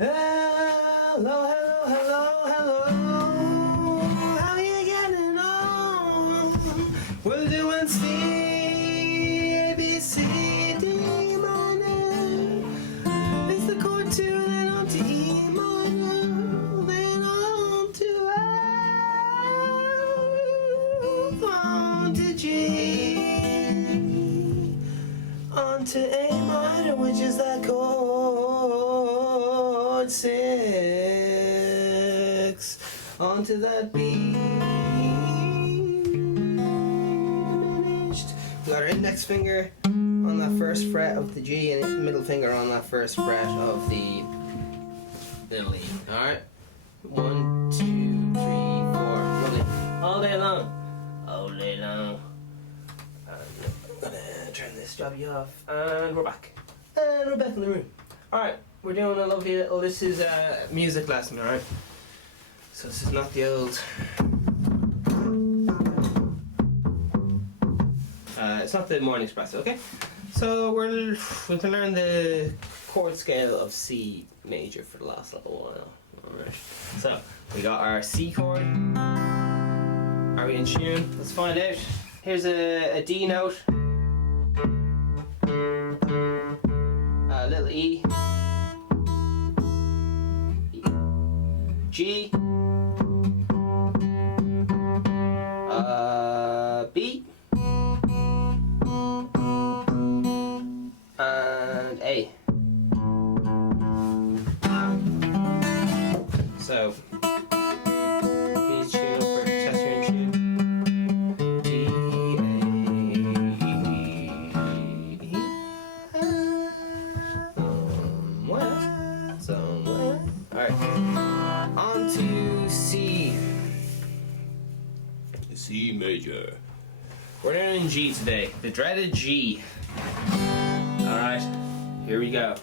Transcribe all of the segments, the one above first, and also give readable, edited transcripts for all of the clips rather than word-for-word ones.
Hello, hello, hello, hello. How you getting on? We're doing C, A, B, C, D minor. It's the chord 2, then on to E minor, then on to F, on to G, on to A minor, which is that chord 6, onto that B diminished. We got our index finger on that first fret of the G and middle finger on that first fret of the little E. Alright? 1, 2, 3, 4. Lovely. All day long. All day long. And I'm gonna turn this jobby off. And we're back. And we're back in the room. Alright. We're doing a lovely little, this is a music lesson, alright? So this is not the old, it's not the morning espresso, okay? So we've been learning the chord scale of C major for the last little while, alright? So, we got our C chord. Are we in tune? Let's find out. Here's a D note. A little E. G, B, and A. So, can you tune up or test your tune? D, A, somewhere. Alright. On to C. C major. We're down in G today. The dreaded G. Alright, here we go.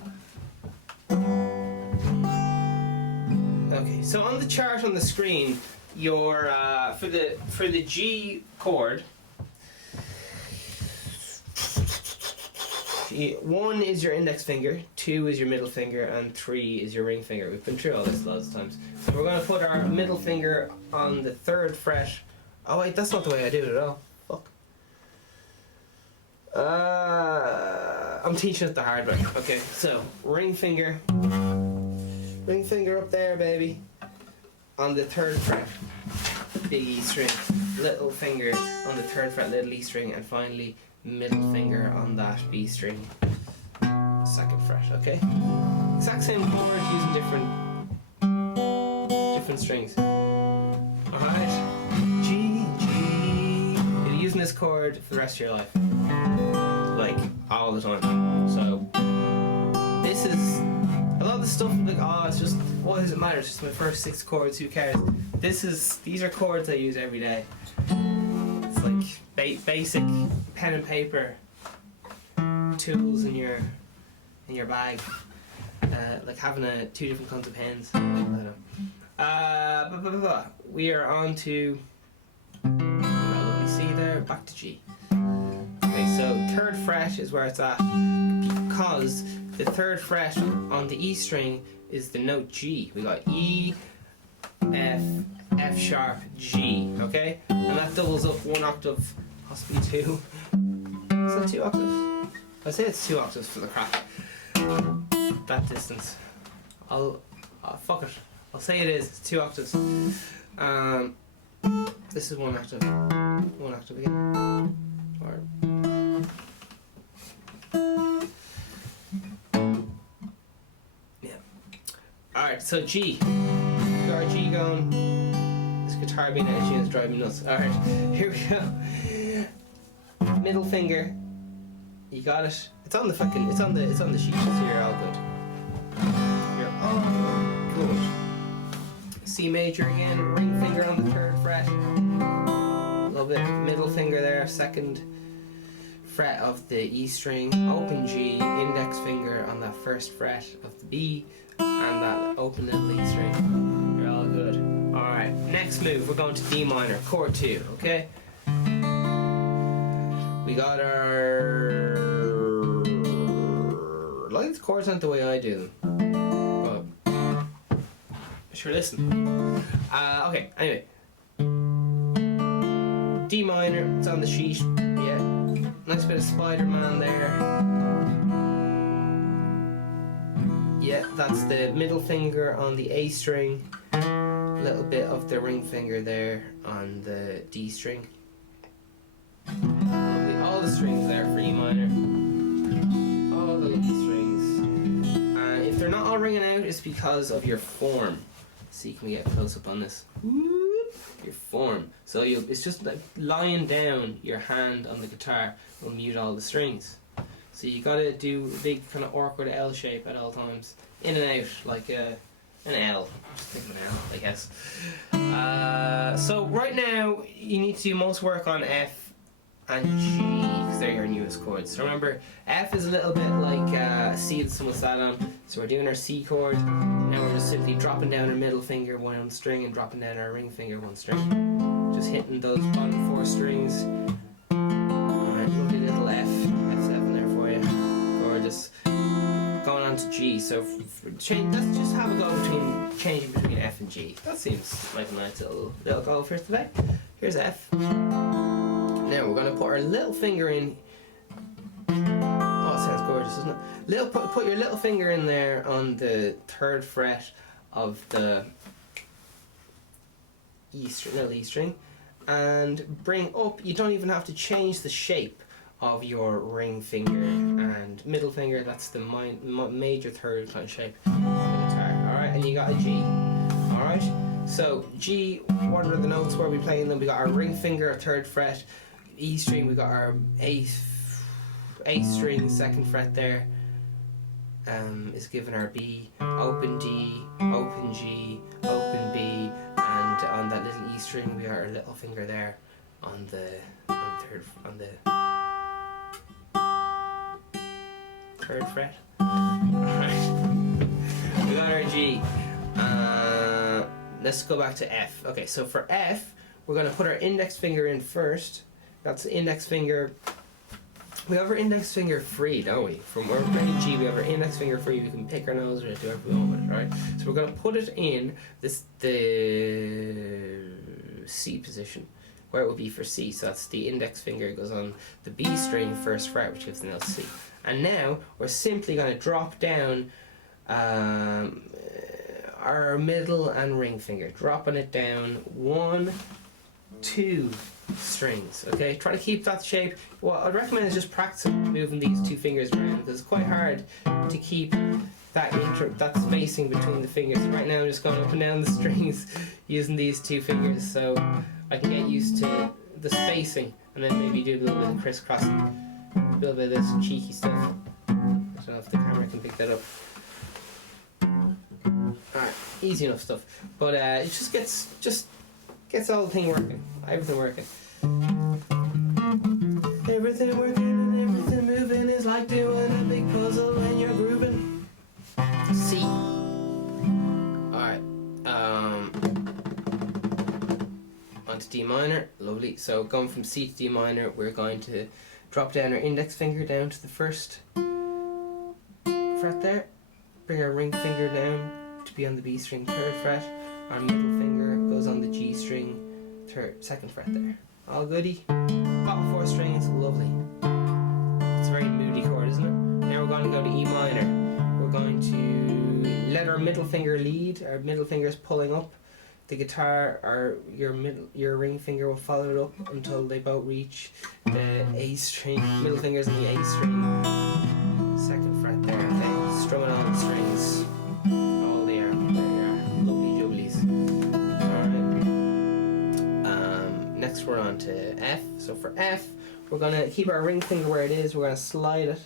Okay, so on the chart on the screen, your for the G chord, 1 is your index finger, 2 is your middle finger, and 3 is your ring finger. We've been through all this lots of times. So we're going to put our middle finger on the 3rd fret. Oh wait, that's not the way I do it at all. Fuck. I'm teaching it the hard way. Okay, so ring finger up there, baby, on the 3rd fret, big E string. Little finger on the 3rd fret, little E string, and finally middle finger on that B string, 2nd fret, okay? Exact same chord using different strings. Alright, G, G. You'll be using this chord for the rest of your life. Like, all the time. So, this is, a lot of the stuff like, oh, it's just, what does it matter? It's just my first 6 chords, who cares? These are chords I use every day. It's like basic pen and paper tools in your bag, like having 2 different kinds of pens. I don't know. We are on to lovely C there, back to G. Okay, so 3rd fret is where it's at, because the 3rd fret on the E string is the note G. We got E, F, F sharp, G, okay? And that doubles up 1 octave, possibly 2. Is that 2 octaves? I'd say it's 2 octaves for the crack. That distance. Fuck it. I'll say it is. It's 2 octaves. This is 1 octave. 1 octave again. Or yeah. Alright, so G. We got our G going. This guitar being out of tune is driving me nuts. Alright, here we go. Middle finger. You got it. It's on the sheet, so you're all good. You're all good. C major again, ring finger on the 3rd fret. A little bit middle finger there, 2nd fret of the E string, open G, index finger on that 1st fret of the B, and that open little E string. You're all good. Alright, next move, we're going to D minor, chord 2, okay? We got our... I like the chords aren't the way I do them. But Sure, listen. Okay, anyway. D minor, it's on the sheet. Yeah. Nice bit of Spider-Man there. Yeah, that's the middle finger on the A string. A little bit of the ring finger there on the D string. Lovely. All the strings there for E minor. All the little strings. And if they're not all ringing out, it's because of your form. See, can we get a close up on this? Your form. So it's just like lying down your hand on the guitar will mute all the strings. So you gotta do a big kind of awkward L shape at all times. In and out, like an L. Just think of an L, I guess. So right now, you need to do most work on F and G, because they're your newest chords. So remember, F is a little bit like C that someone sat on. So we're doing our C chord. Now we're just simply dropping down our middle finger one string and dropping down our ring finger one string. Just hitting those bottom 4 strings. Alright, lovely little F7 there for you. Or just going on to G. So let's just have a go between changing between F and G. That seems like a nice little goal for today. Here's F. Now we're going to put our little finger in. Oh, it sounds gorgeous, doesn't it? Put your little finger in there on the 3rd fret of the little E string, and bring up. You don't even have to change the shape of your ring finger and middle finger. That's the major 3rd kind of shape of the guitar. Alright, and you got a G. Alright, so G, what are the notes where we playing them? We got our ring finger, 3rd fret. E string, we got our A string, 2nd fret there. Is given our B, open D, open G, open B, and on that little E string we got our little finger there on the 3rd fret. Alright. We got our G. Let's go back to F. Okay, so for F, we're going to put our index finger in first. That's the index finger. We have our index finger free, don't we? From where we're playing G, we have our index finger free. We can pick our nose or do whatever we want with it, right? So we're going to put it in the C position, where it will be for C. So that's the index finger goes on the B string 1st fret, which gives the note C. And now we're simply going to drop down our middle and ring finger, dropping it down 1, 2 strings. Okay, try to keep that shape. What I'd recommend is just practicing moving these 2 fingers around, because it's quite hard to keep that spacing between the fingers. Right now I'm just going up and down the strings using these 2 fingers, so I can get used to the spacing, and then maybe do a little bit of crisscrossing, a little bit of this cheeky stuff. I don't know if the camera can pick that up. Alright, easy enough stuff, but it just gets all the thing working, everything working. Everything working and everything moving is like doing a big puzzle when you're grooving. C. Alright, on to D minor, lovely. So going from C to D minor, we're going to drop down our index finger down to the 1st fret there. Bring our ring finger down to be on the B string 3rd fret. Our middle finger goes on the G string 2nd fret there. All goody. Bottom 4 strings, lovely. It's a very moody chord, isn't it? Now we're going to go to E minor. We're going to let our middle finger lead. Our middle finger is pulling up the guitar, or your ring finger will follow it up until they both reach the A string. Middle finger's on the A string 2nd fret there. Okay, strumming all the strings. Oh, there you are. Lovely jubblies. Alright. Next we're on to F. So for F, we're going to keep our ring finger where it is. We're going to slide it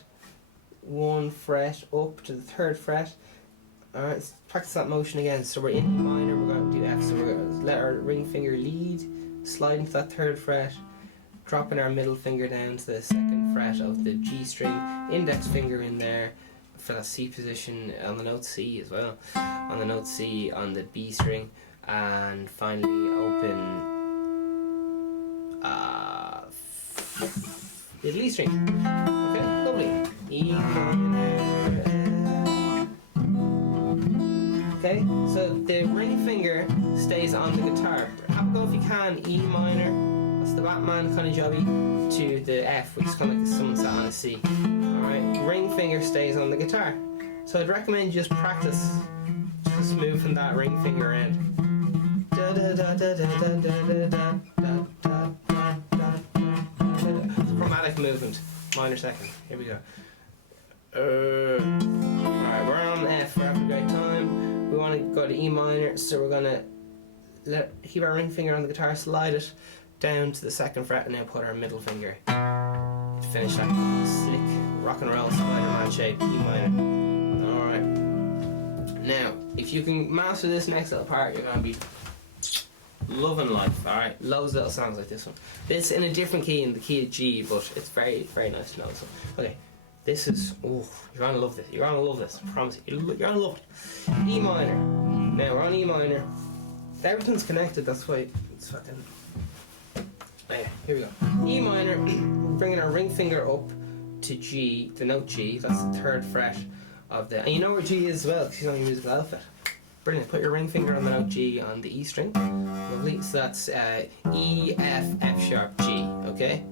1 fret up to the 3rd fret. Alright, let's practice that motion again. So we're in E minor, we're going to do F. So we're going to let our ring finger lead, slide into that 3rd fret, dropping our middle finger down to the 2nd fret of the G string, index finger in there for that C position on the note C as well, on the note C on the B string, and finally open little E string. Okay, lovely. E minor, Okay, so the ring finger stays on the guitar. Have a go if you can, E minor, that's the Batman kind of jobby, to the F, which is kind of like someone sat on a C. Alright, ring finger stays on the guitar. So I'd recommend you just practice just moving that ring finger around. Da da da da da da da da da da da. It's a chromatic movement, minor second. Here we go. Alright, we're on F, we're having a great time. We want to go to E minor, so we're going to keep our ring finger on the guitar, slide it down to the 2nd fret, and now put our middle finger to finish that slick rock and roll Spider-Man shape, E minor. Alright. Now, if you can master this next little part, you're going to be loving life. Alright, loads of little songs like this one. This in a different key, in the key of G, but it's very, very nice to know. So, okay. This is, oh, you're gonna love this. You're gonna love this. I promise you. You're gonna love it. E minor. Now we're on E minor. Everything's connected. That's why it's fucking. Yeah, here we go. E minor. We're bringing our ring finger up to G, the note G. That's the 3rd fret of the. And you know where G is as well, because you're on your musical alphabet. Brilliant. Put your ring finger on the note G on the E string. Lovely. So that's E, F, F sharp, G. Okay.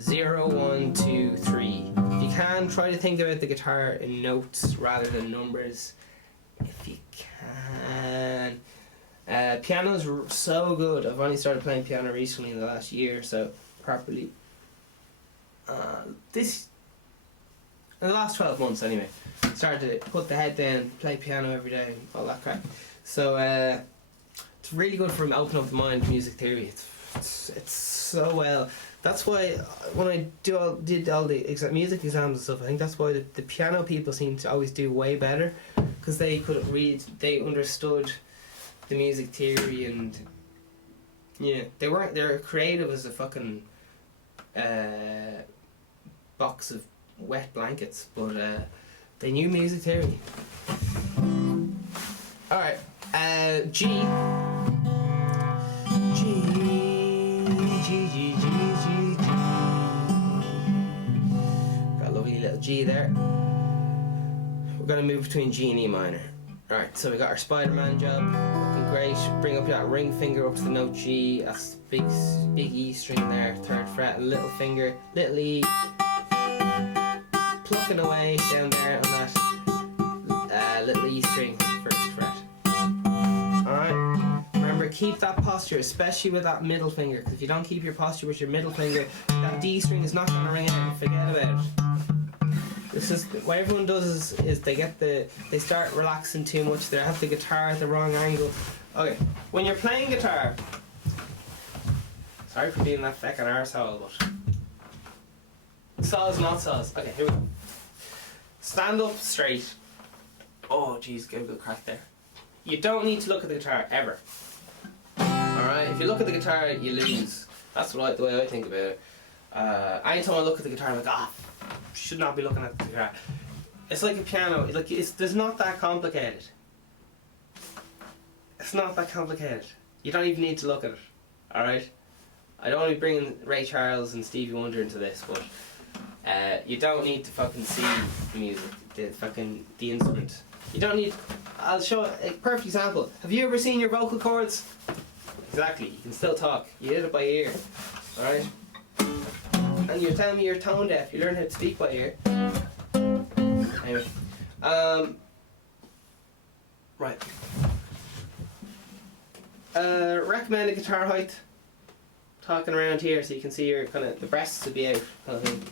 0, 1, 2, 3. If you can, try to think about the guitar in notes rather than numbers. If you can. Piano's so good. I've only started playing piano recently in the last year or so, properly. In the last 12 months anyway. Started to put the head down, play piano every day, all that crap. So it's really good for opening up the mind, music theory. It's so well. That's why when I did all the music exams and stuff, I think that's why the piano people seem to always do way better, because they could read, they understood the music theory, and yeah, they're creative as a fucking box of wet blankets, but they knew music theory. Alright, G. Got a lovely little G there. We're going to move between G and E minor. Alright, so we got our Spider-Man job. Looking great. Bring up that ring finger up to the note G. That's big E string there, 3rd fret. Little finger, little E. Plucking away down there on that little E string, 1st fret. Alright. Remember, keep that posture, especially with that middle finger, because if you don't keep your posture with your middle finger, that D string is not going to ring out, and forget about it. This is what everyone does is they start relaxing too much. They have the guitar at the wrong angle. Okay, when you're playing guitar, sorry for being that fucking arsehole, but saws, not saws. Okay, here we go. Stand up straight. Oh jeez, get a good crack there. You don't need to look at the guitar ever. Alright, if you look at the guitar, you lose. That's the way I think about it. Anytime I look at the guitar, I'm like, should not be looking at the guitar. It's like a piano. It's not that complicated. It's not that complicated. You don't even need to look at it. Alright? I don't want to be bringing Ray Charles and Stevie Wonder into this, but you don't need to fucking see the music, the instrument. You don't need. I'll show a perfect example. Have you ever seen your vocal cords? Exactly. You can still talk. You did it by ear. Alright? And you're telling me you're tone deaf. You learn how to speak by ear. Anyway. Right. Recommend a guitar height. Talking around here so you can see your the breasts to be out kind of thing.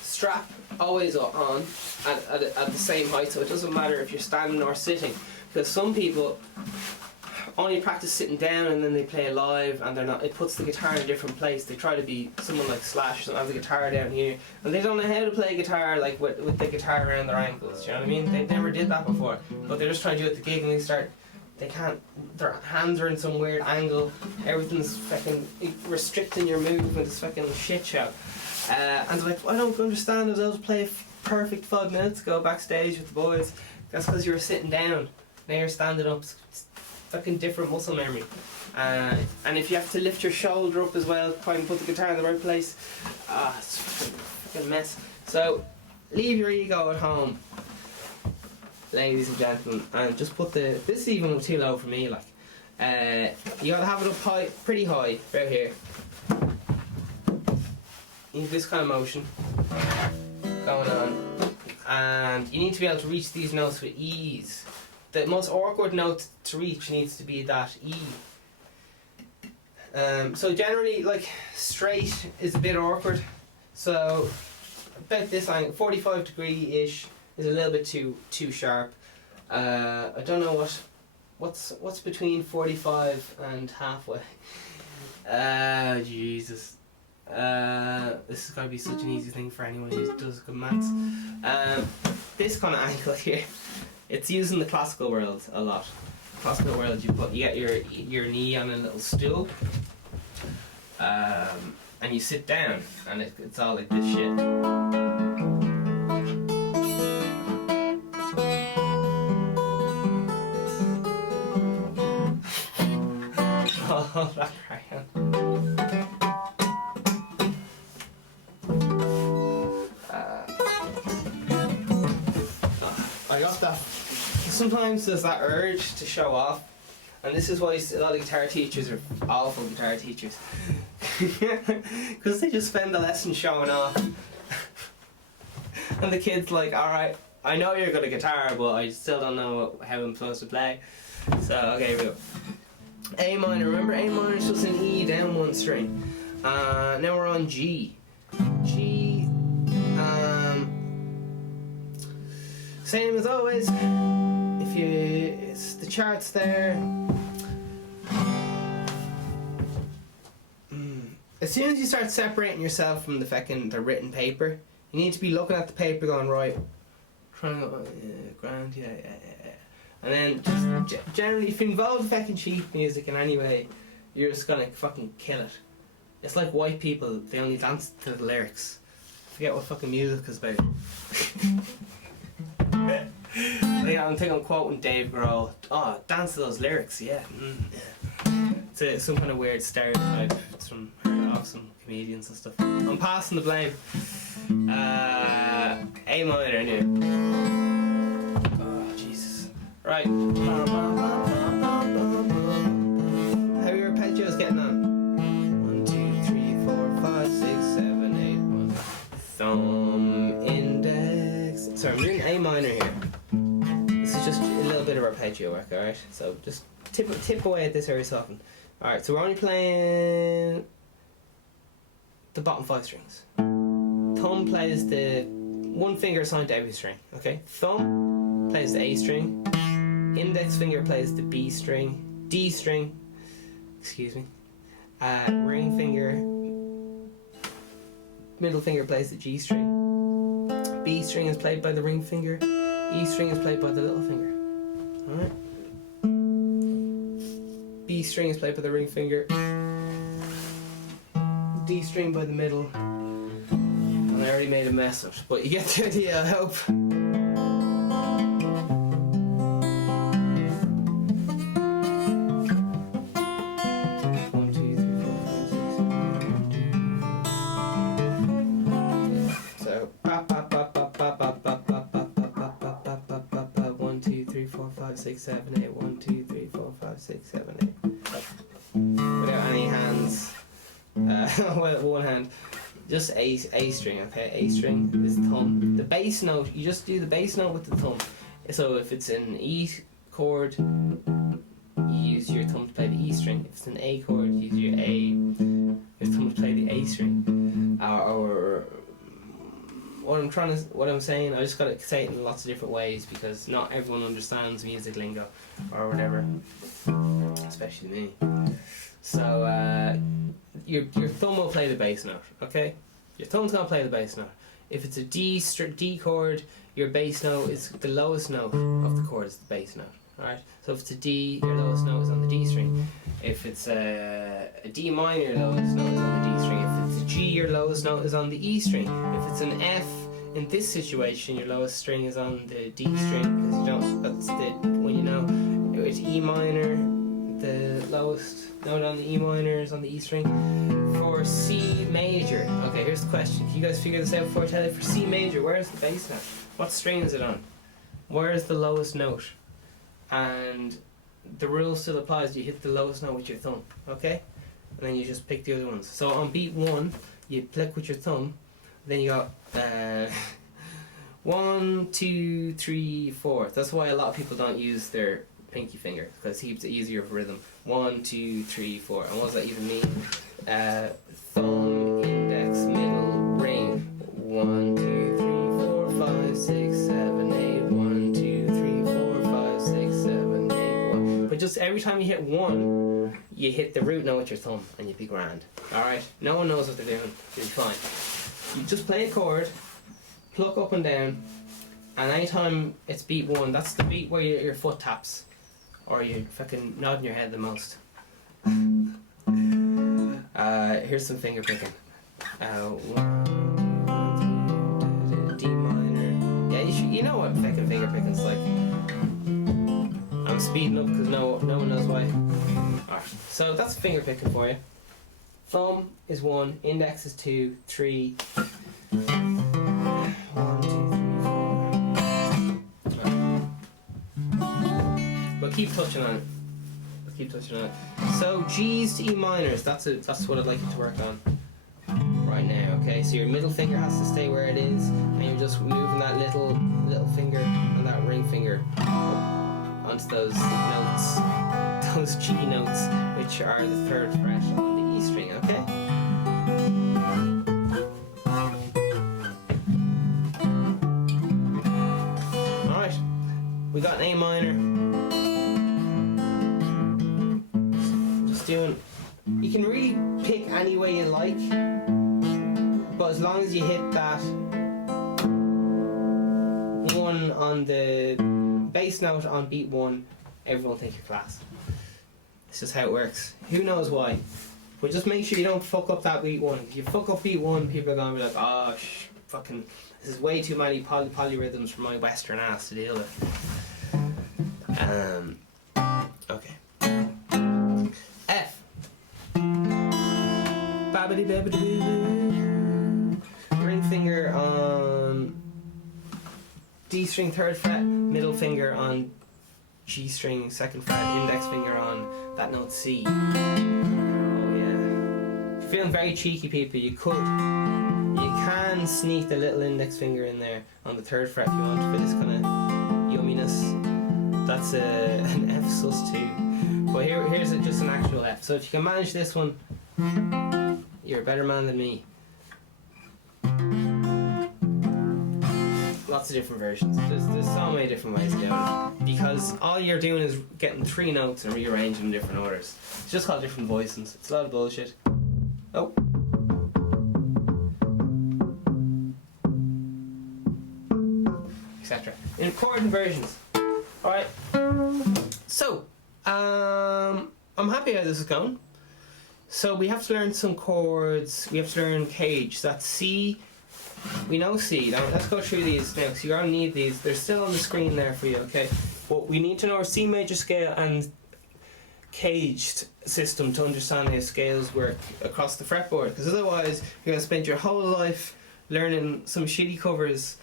Strap always on at the same height, so it doesn't matter if you're standing or sitting, because some people only practice sitting down and then they play live and they're not. It puts the guitar in a different place. They try to be someone like Slash and have the guitar down here, and they don't know how to play guitar like with the guitar around their ankles. Do you know what I mean? They never did that before, but they're just trying to do it at the gig and they can't. Their hands are in some weird angle. Everything's fucking restricting your movement. It's fucking shit show. And they're like, I don't understand. I was able to play perfect 5 minutes ago backstage with the boys. That's because you were sitting down. Now you're standing up. It's fucking different muscle memory. And if you have to lift your shoulder up as well, try and put the guitar in the right place. It's a fucking mess. So leave your ego at home. ladies and gentlemen, and just put this is even too low for me, like. You gotta have it up high, pretty high, right here. You need this kind of motion going on, and you need to be able to reach these notes with ease. The most awkward note to reach needs to be that E. So generally, like, straight is a bit awkward. So about this angle, 45 degree-ish, is a little bit too sharp. I don't know what's between 45 and halfway. Jesus. This is gonna be such an easy thing for anyone who does good maths. This kind of angle here, it's used in the classical world a lot. Classical world, you get your knee on a little stool, and you sit down, and it's all like this shit. Oh, that crayon. I got that. Sometimes there's that urge to show off, and this is why a lot of guitar teachers are awful guitar teachers. Because they just spend the lesson showing off. And the kid's like, alright, I know you're good at guitar, but I still don't know how I'm supposed to play. So, okay, here we go. A minor, remember A minor is just an E down one string. Now we're on G. G, same as always. It's the charts there. As soon as you start separating yourself from the written paper, you need to be looking at the paper going, right, triangle, grand, yeah. And then just generally, if you involve fucking sheet music in any way, you're just gonna fucking kill it. It's like white people, they only dance to the lyrics. Forget what fucking music is about. Yeah, I think I'm quoting Dave Grohl. Oh, dance to those lyrics, yeah. It's some kind of weird stereotype. It's from heard of some comedians and stuff. I'm passing the blame. A minor now. Oh, Jesus. Right. How are your arpeggios getting on? 1, 2, 3, 4, 5, 6, 7, 8, 1. Thumb, index. Sorry, I'm doing A minor here. This is just a little bit of arpeggio work, alright? So just tip away at this very often. Alright, so we're only playing the bottom 5 strings. Thumb plays the one finger assigned to every string, okay? Thumb plays the A string. Index finger plays the B string. D string, excuse me. Ring finger. Middle finger plays the G string. B string is played by the ring finger. E string is played by the little finger. Alright. B string is played by the ring finger. D string by the middle. And I already made a mess of it, but you get the idea, I hope. So 1, 2, 3, 4, 5, 6, 7, 8. 1, 2, 3, 4, 5, 6, 7, 8. Without any hands. With one hand. Just A string, okay? A string is the thumb. The bass note, you just do the bass note with the thumb. So if it's an E chord, you use your thumb to play the E string. If it's an A chord, you use your thumb to play the A string. Or what I'm saying, I just gotta say it in lots of different ways because not everyone understands music lingo or whatever, especially me. So your thumb will play the bass note, okay? Your thumb's gonna play the bass note. If it's a D chord, your bass note is the lowest note of the chord is the bass note, alright? So if it's a D, your lowest note is on the D string. If it's a D minor, your lowest note is on the D string. If it's a G, your lowest note is on the E string. If it's an F, in this situation, your lowest string is on the D string because you don't. That's when you know it's E minor. The lowest note on the E minor is on the E string. For C major, okay, here's the question. Can you guys figure this out before I tell you? For C major, where's the bass note? What string is it on? where is the lowest note? And the rule still applies. You hit the lowest note with your thumb, okay? And then you just pick the other ones. So on beat 1, you pluck with your thumb. Then you got 1, 2, 3, 4. That's why a lot of people don't use their pinky finger, because it keeps it easier for rhythm. 1, 2, 3, 4. And what does that even mean? Thumb, index, middle, ring. 1, 2, 3, 4, 5, 6, 7, 8. 1, 2, 3, 4, 5, 6, 7, 8. 1. But just every time you hit 1, you hit the root note with your thumb, and you'd be grand. Alright? No one knows what they're doing. You'll be fine. You just play a chord, pluck up and down, and anytime it's beat 1, that's the beat where your foot taps, or you're fucking nodding your head the most. Here's some finger picking. 1, D minor. Yeah, you know what fucking finger picking's like. I'm speeding up because no one knows why. Alright, so that's finger picking for you. Thumb is 1, index is 2, 3. 1, 2, 3, 4. But keep touching on it. So G's to E minors. That's what I'd like you to work on right now. Okay. So your middle finger has to stay where it is, and you're just moving that little finger and that ring finger onto those notes, those G notes, which are the 3rd fret on the E string. Okay. All right. We got an A minor. You can really pick any way you like, but as long as you hit that 1 on the bass note on beat 1, everyone will think you're class. It's just how it works. Who knows why? But just make sure you don't fuck up that beat 1. If you fuck up beat 1, people are gonna be like, oh, fucking, this is way too many polyrhythms for my Western ass to deal with. Okay. F. Ring finger on D string 3rd fret, middle finger on G string 2nd fret, index finger on that note C. Oh yeah. If you're feeling very cheeky, people, you can sneak the little index finger in there on the 3rd fret if you want for this kind of yumminess. That's an F sus 2. But here's just an actual F. So if you can manage this one, you're a better man than me. Lots of different versions. There's so many different ways of doing it. Because all you're doing is getting 3 notes and rearranging them in different orders. It's just called different voicings. It's a lot of bullshit. Oh. Etc. In chord inversions. Alright. So, I'm happy how this is going. So we have to learn some chords. We have to learn CAGED. That's C. We know C. Now let's go through these now, because you're going to need these. They're still on the screen there for you, okay? But we need to know our C major scale and CAGED system to understand how scales work across the fretboard, because otherwise you're going to spend your whole life learning some shitty covers,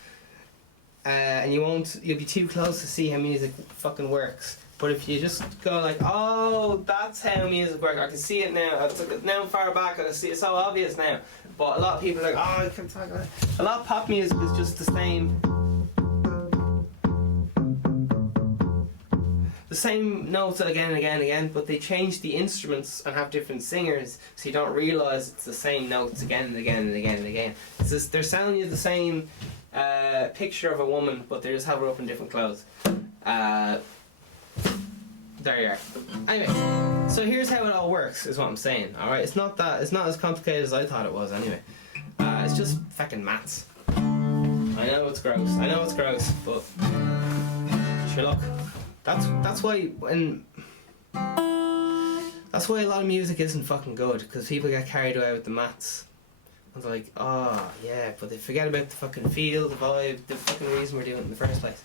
and you'll be too close to see how music fucking works. But if you just go like, oh, that's how music works, I can see it now. Now I'm far back, I can see it's so obvious now. But a lot of people are like, oh, I can't talk about it. A lot of pop music is just the same notes again and again and again, but they change the instruments and have different singers, so you don't realise it's the same notes again and again and again and again. It's just, they're selling you the same picture of a woman, but they just have her up in different clothes. There you are. Anyway, so here's how it all works, is what I'm saying. Alright, it's not as complicated as I thought it was anyway. It's just fucking maths. I know it's gross, but sure, look, that's why a lot of music isn't fucking good, because people get carried away with the maths. And they're like, oh yeah, but they forget about the fucking feel, the vibe, the fucking reason we're doing it in the first place.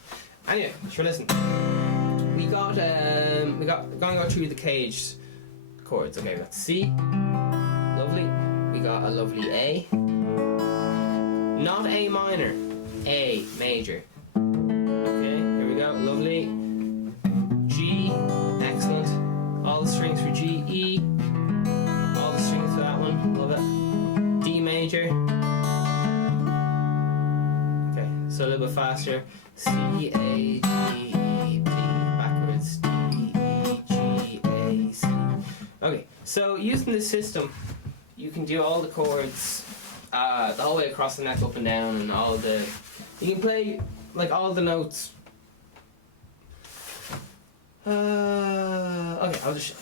Anyway, sure, listen. We're gonna go through the CAGED chords. Okay, we got C, lovely. We got a lovely A, not A minor, A major. Okay, here we lovely. G, excellent. All the strings for G, E, all the strings for that one, love it. D major. Okay, so a little bit faster. C, A, G, E, D, backwards. D, E, G, A, C. Okay, so using this system, you can do all the chords the whole way across the neck, up and down, and all the. You can play like all the notes. Okay, I'll just.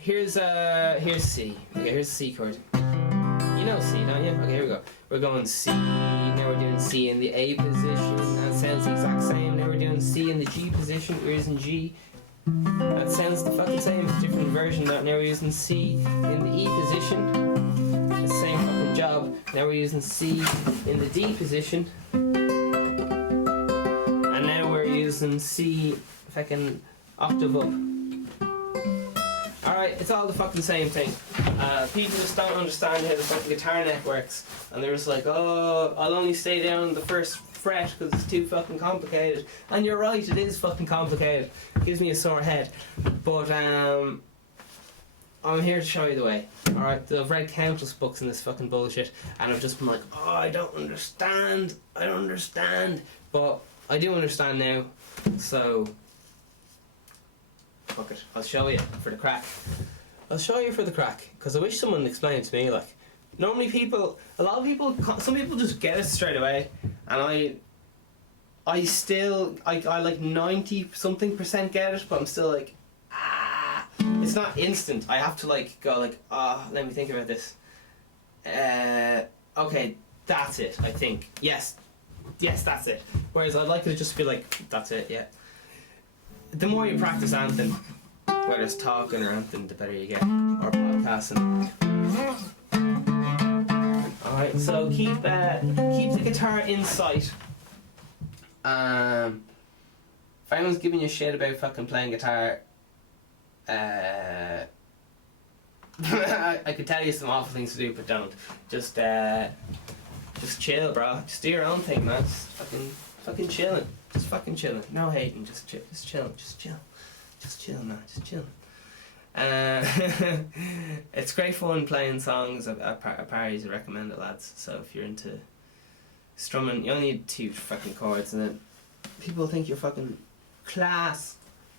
Here's C. Okay, here's the C chord. You know C, don't you? Okay, here we go. We're going C. Now we're doing C in the A position. That sounds the exact same. Now we're doing C in the G position. We're using G. That sounds the fucking same. It's a different version. Now we're using C in the E position. The same fucking job. Now we're using C in the D position. And now we're using C fucking octave up. Alright, it's all the fucking same thing. People just don't understand how the fucking guitar neck works. And they're just like, oh, I'll only stay down the first fret because it's too fucking complicated. And you're right, it is fucking complicated. It gives me a sore head. But I'm here to show you the way. Alright, I've read countless books in this fucking bullshit, and I've just been like, oh, I don't understand. But I do understand now, so fuck it, I'll show you for the crack. Because I wish someone explained to me, like, normally a lot of people, some people just get it straight away, and I like 90% get it, but I'm still like, it's not instant. I have to like go like, let me think about this. Okay, that's it, I think. Yes, that's it. Whereas I'd like to just be like, that's it, yeah. The more you practice anything, whether it's talking or anything, the better you get. Or podcasting. Alright, so keep the guitar in sight. If anyone's giving you shit about fucking playing guitar, I could tell you some awful things to do, but don't. Just chill, bro. Just do your own thing, man. Just fucking chilling. Just fucking chilling. No hating. Just chill. Just chill. Just chill, man. Just chill. It's great fun playing songs at parties. I recommend it, lads. So if you're into strumming, you only need 2 fucking chords, and then people think you're fucking class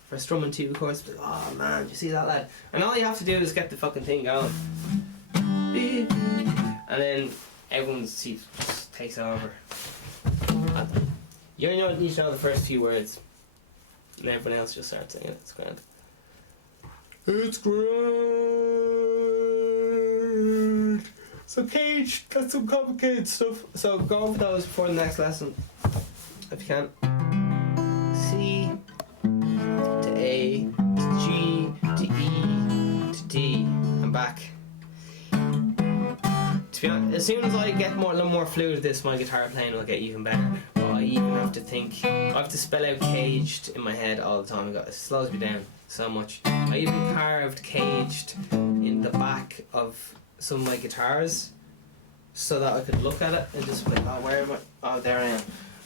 for strumming 2 chords. Like, oh man, do you see that, lad? And all you have to do is get the fucking thing going, and then everyone just takes over. You only need to know the first few words, and everyone else just starts singing it. It's grand. It's great. So CAGED, that's some complicated stuff. So go over those before the next lesson, if you can. C to A to G to E to D and back. To be honest, as soon as I get a little more fluid at this, my guitar playing will get even better. But I even have to think, I have to spell out CAGED in my head all the time. It slows me down so much. I even carved CAGED in the back of some of my guitars so that I could look at it and just be like, oh, where am I? Oh, there I am.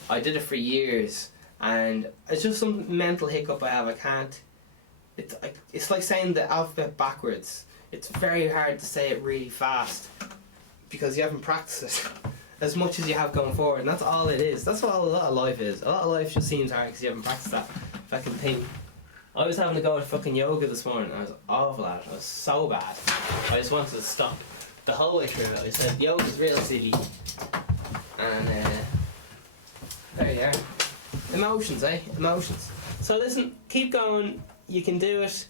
I did it for years, and it's just some mental hiccup I have. I can't. It's like saying the alphabet backwards. It's very hard to say it really fast because you haven't practiced it as much as you have going forward, and that's all it is. That's what a lot of life is. A lot of life just seems hard because you haven't practiced that fucking thing. I was having to go to fucking yoga this morning. I was awful at it. I was so bad. I just wanted to stop the whole way through it. I said, yoga's real silly. And there you are. Emotions, eh? Emotions. So listen, keep going. You can do it.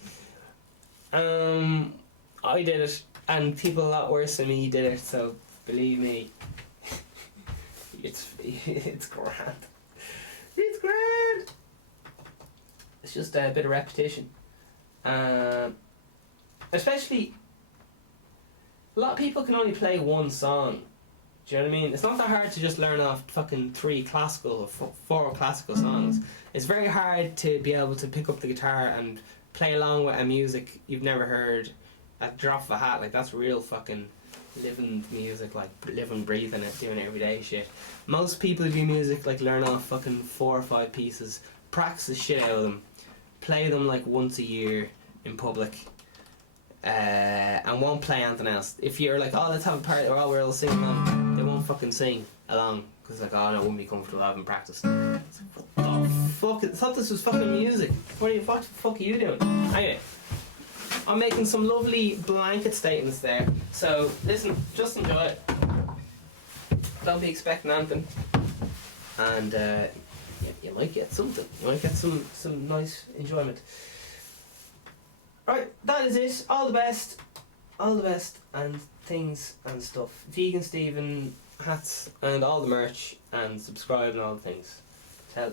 I did it, and people a lot worse than me did it. So believe me, it's grand. It's grand. It's just a bit of repetition. Especially, a lot of people can only play one song. Do you know what I mean? It's not that hard to just learn off fucking 3 classical or 4 classical songs. It's very hard to be able to pick up the guitar and play along with a music you've never heard at the drop of a hat. Like, that's real fucking living music, like living, breathing it, doing everyday shit. Most people who do music like learn off fucking 4 or 5 pieces practice the shit out of them, play them like once a year in public, and won't play anything else. If you're like, oh, let's have a party, or oh, we're all singing along, they won't fucking sing along because like, oh no, I wouldn't be comfortable having practice. It's like, what the fuck? I thought this was fucking music. What the fuck are you doing? Anyway, I'm making some lovely blanket statements there. So listen, just enjoy it. Don't be expecting anything, and you might get something. You might get some nice enjoyment. Right, that is it. All the best, and things and stuff. Vegan Steven hats and all the merch and subscribe and all the things. Tell